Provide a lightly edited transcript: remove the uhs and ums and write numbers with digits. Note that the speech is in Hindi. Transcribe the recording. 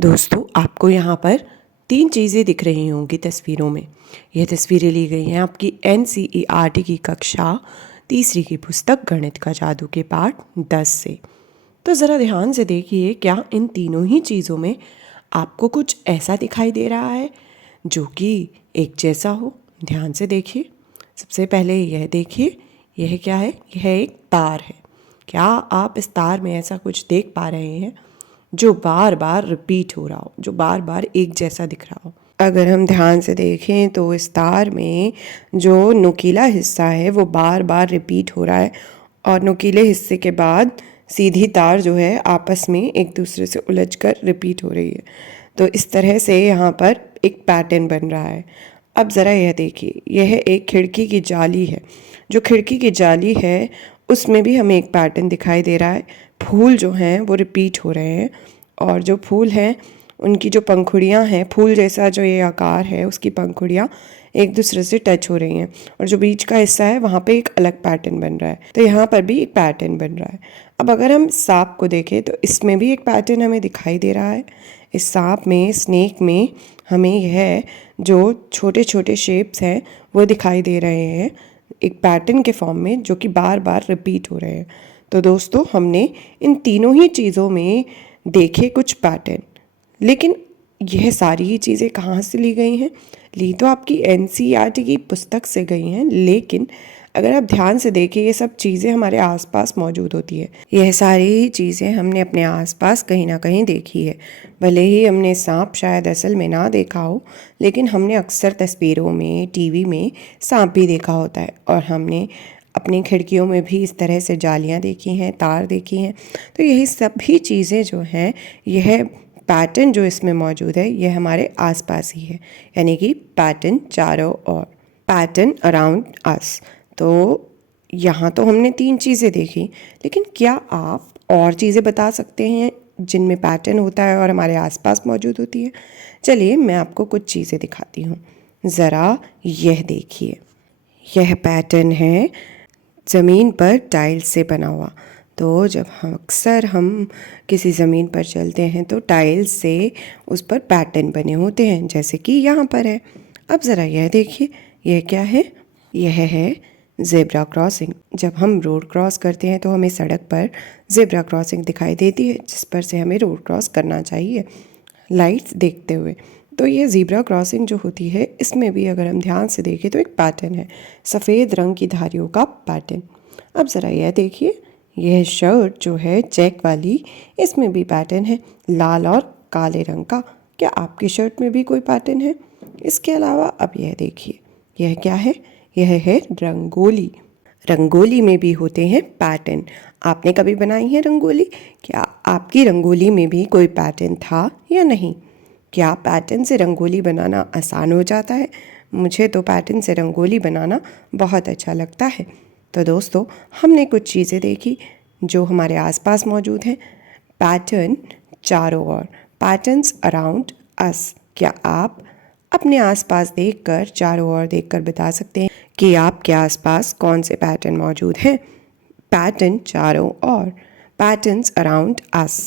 दोस्तों, आपको यहाँ पर 3 चीज़ें दिख रही होंगी तस्वीरों में। यह तस्वीरें ली गई हैं आपकी NCERT की कक्षा तीसरी की पुस्तक गणित का जादू के पाठ 10 से। तो ज़रा ध्यान से देखिए, क्या इन तीनों ही चीज़ों में आपको कुछ ऐसा दिखाई दे रहा है जो कि एक जैसा हो? ध्यान से देखिए। सबसे पहले यह देखिए, यह क्या है? यह एक तार है। क्या आप इस तार में ऐसा कुछ देख पा रहे हैं जो बार बार रिपीट हो रहा हो, जो बार बार एक जैसा दिख रहा हो? अगर हम ध्यान से देखें तो इस तार में जो नुकीला हिस्सा है वो बार बार रिपीट हो रहा है और नुकीले हिस्से के बाद सीधी तार जो है आपस में एक दूसरे से उलझकर रिपीट हो रही है। तो इस तरह से यहाँ पर एक पैटर्न बन रहा है। अब ज़रा यह देखिए, यह एक खिड़की की जाली है। जो खिड़की की जाली है उसमें भी हमें एक पैटर्न दिखाई दे रहा है। फूल जो हैं वो रिपीट हो रहे हैं और जो फूल हैं उनकी जो पंखुड़ियाँ हैं, फूल जैसा जो ये आकार है उसकी पंखुड़ियाँ एक दूसरे से टच हो रही हैं और जो बीच का हिस्सा है वहाँ पे एक अलग पैटर्न बन रहा है। तो यहाँ पर भी एक पैटर्न बन रहा है। अब अगर हम सांप को देखें तो इसमें भी एक पैटर्न हमें दिखाई दे रहा है। इस सांप में, स्नेक में हमें यह जो छोटे छोटे शेप्स हैं वो दिखाई दे रहे हैं एक पैटर्न के फॉर्म में, जो कि बार बार रिपीट हो रहे हैं। तो दोस्तों, हमने इन तीनों ही चीज़ों में देखे कुछ पैटर्न, लेकिन यह सारी ही चीज़ें कहाँ से ली गई हैं? ली तो आपकी NCERT की पुस्तक से गई हैं, लेकिन अगर आप ध्यान से देखें ये सब चीज़ें हमारे आसपास मौजूद होती है। यह सारी ही चीज़ें हमने अपने आसपास कहीं ना कहीं देखी है। भले ही हमने सांप शायद असल में ना देखा हो, लेकिन हमने अक्सर तस्वीरों में, टीवी में सांप भी देखा होता है और हमने अपनी खिड़कियों में भी इस तरह से जालियाँ देखी हैं, तार देखी हैं। तो यही सभी चीज़ें जो हैं, यह पैटर्न जो इसमें मौजूद है यह हमारे आसपास ही है, यानी कि पैटर्न चारों ओर, पैटर्न अराउंड अस। तो यहाँ तो हमने 3 चीज़ें देखी, लेकिन क्या आप और चीज़ें बता सकते हैं जिनमें पैटर्न होता है और हमारे आसपास मौजूद होती है? चलिए मैं आपको कुछ चीज़ें दिखाती हूँ। ज़रा यह देखिए, यह पैटर्न है ज़मीन पर टाइल्स से बना हुआ। तो जब हम किसी ज़मीन पर चलते हैं तो टाइल्स से उस पर पैटर्न बने होते हैं, जैसे कि यहाँ पर है। अब ज़रा यह देखिए, यह क्या है? यह है ज़ेब्रा क्रॉसिंग। जब हम रोड क्रॉस करते हैं तो हमें सड़क पर ज़ेब्रा क्रॉसिंग दिखाई देती है, जिस पर से हमें रोड क्रॉस करना चाहिए लाइट्स देखते हुए। तो ये ज़ीब्रा क्रॉसिंग जो होती है, इसमें भी अगर हम ध्यान से देखें तो एक पैटर्न है, सफ़ेद रंग की धारियों का पैटर्न। अब ज़रा यह देखिए, यह शर्ट जो है चेक वाली, इसमें भी पैटर्न है लाल और काले रंग का। क्या आपकी शर्ट में भी कोई पैटर्न है? इसके अलावा अब यह देखिए, यह क्या है? यह है रंगोली। रंगोली में भी होते हैं पैटर्न। आपने कभी बनाई है रंगोली? क्या आपकी रंगोली में भी कोई पैटर्न था या नहीं? क्या पैटर्न से रंगोली बनाना आसान हो जाता है? मुझे तो पैटर्न से रंगोली बनाना बहुत अच्छा लगता है। तो दोस्तों, हमने कुछ चीज़ें देखी जो हमारे आसपास मौजूद हैं। पैटर्न चारों ओर, पैटर्न्स अराउंड अस। क्या आप अपने आसपास देखकर, चारों ओर देखकर बता सकते हैं कि आपके आसपास कौन से पैटर्न मौजूद हैं? पैटर्न चारों ओर, पैटर्न्स अराउंड अस।